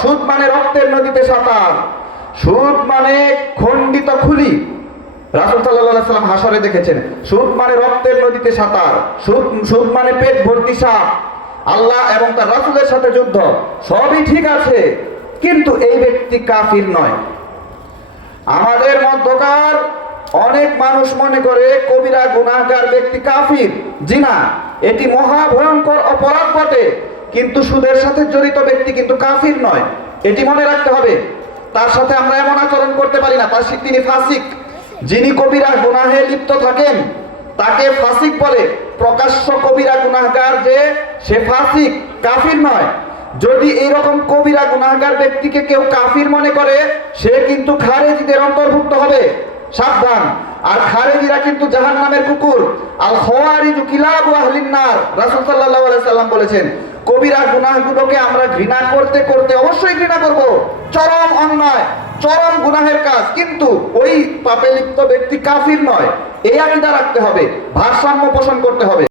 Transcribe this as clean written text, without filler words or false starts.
সুদ মানে রক্তের নদীতে সাঁতার, সুদ মানে খণ্ডিত খুলি। রাসূল সাল্লাল্লাহু আলাইহি ওয়াসাল্লাম হাসরে দেখেছেন সুদ মানে রক্তের নদীতে সাঁতার, সুদ মানে পেট ভর্তি সাপ, আল্লাহ এবং তার রাসূলের সাথে যুদ্ধ। সবই ঠিক আছে, কিন্তু এই ব্যক্তি কাফির নয়। আমাদের মধ্যকার অনেক মানুষ মনে করে কবিরা গুনাহগার ব্যক্তি কাফির। জি না, এটি মহা ভয়ঙ্কর অপরাধ বটে, কিন্তু সুদের সাথে জড়িত ব্যক্তি কিন্তু কাফির নয়, এটি মনে রাখতে হবে। তার সাথে আমরা এমন আচরণ করতে পারি না, তিনি ফাসিক। যিনি কবিরা গুনাহে লিপ্ত থাকেন তাকে ফাসিক বলে। প্রকাশ্য কবিরা গুনাহগার যে, সে ফাসিক, কাফির নয়। যদি এইরকম কবিরা গুনাহগার ব্যক্তিকে কেউ কাফির মনে করে, সে কিন্তু খারেজিদের অন্তর্ভুক্ত হবে, সাবধান। আর খারেজিরা কিন্তু জাহান্নামের কুকুর। আল খাওয়ারিজু কিলাবু আহলিন নার, রাসূল সাল্লাল্লাহু আলাইহি সাল্লাম বলেছেন। কবিরা গুনাহগুলোকে আমরা ঘৃণা করতে করতে অবশ্যই ঘৃণা করব, চরম অন্যায়, চরম গুনাহের কাজ, কিন্তু ওই পাপে লিপ্ত ব্যক্তি কাফির নয়। এই আকীদা রাখতে হবে, ভারসাম্য পোষণ করতে হবে।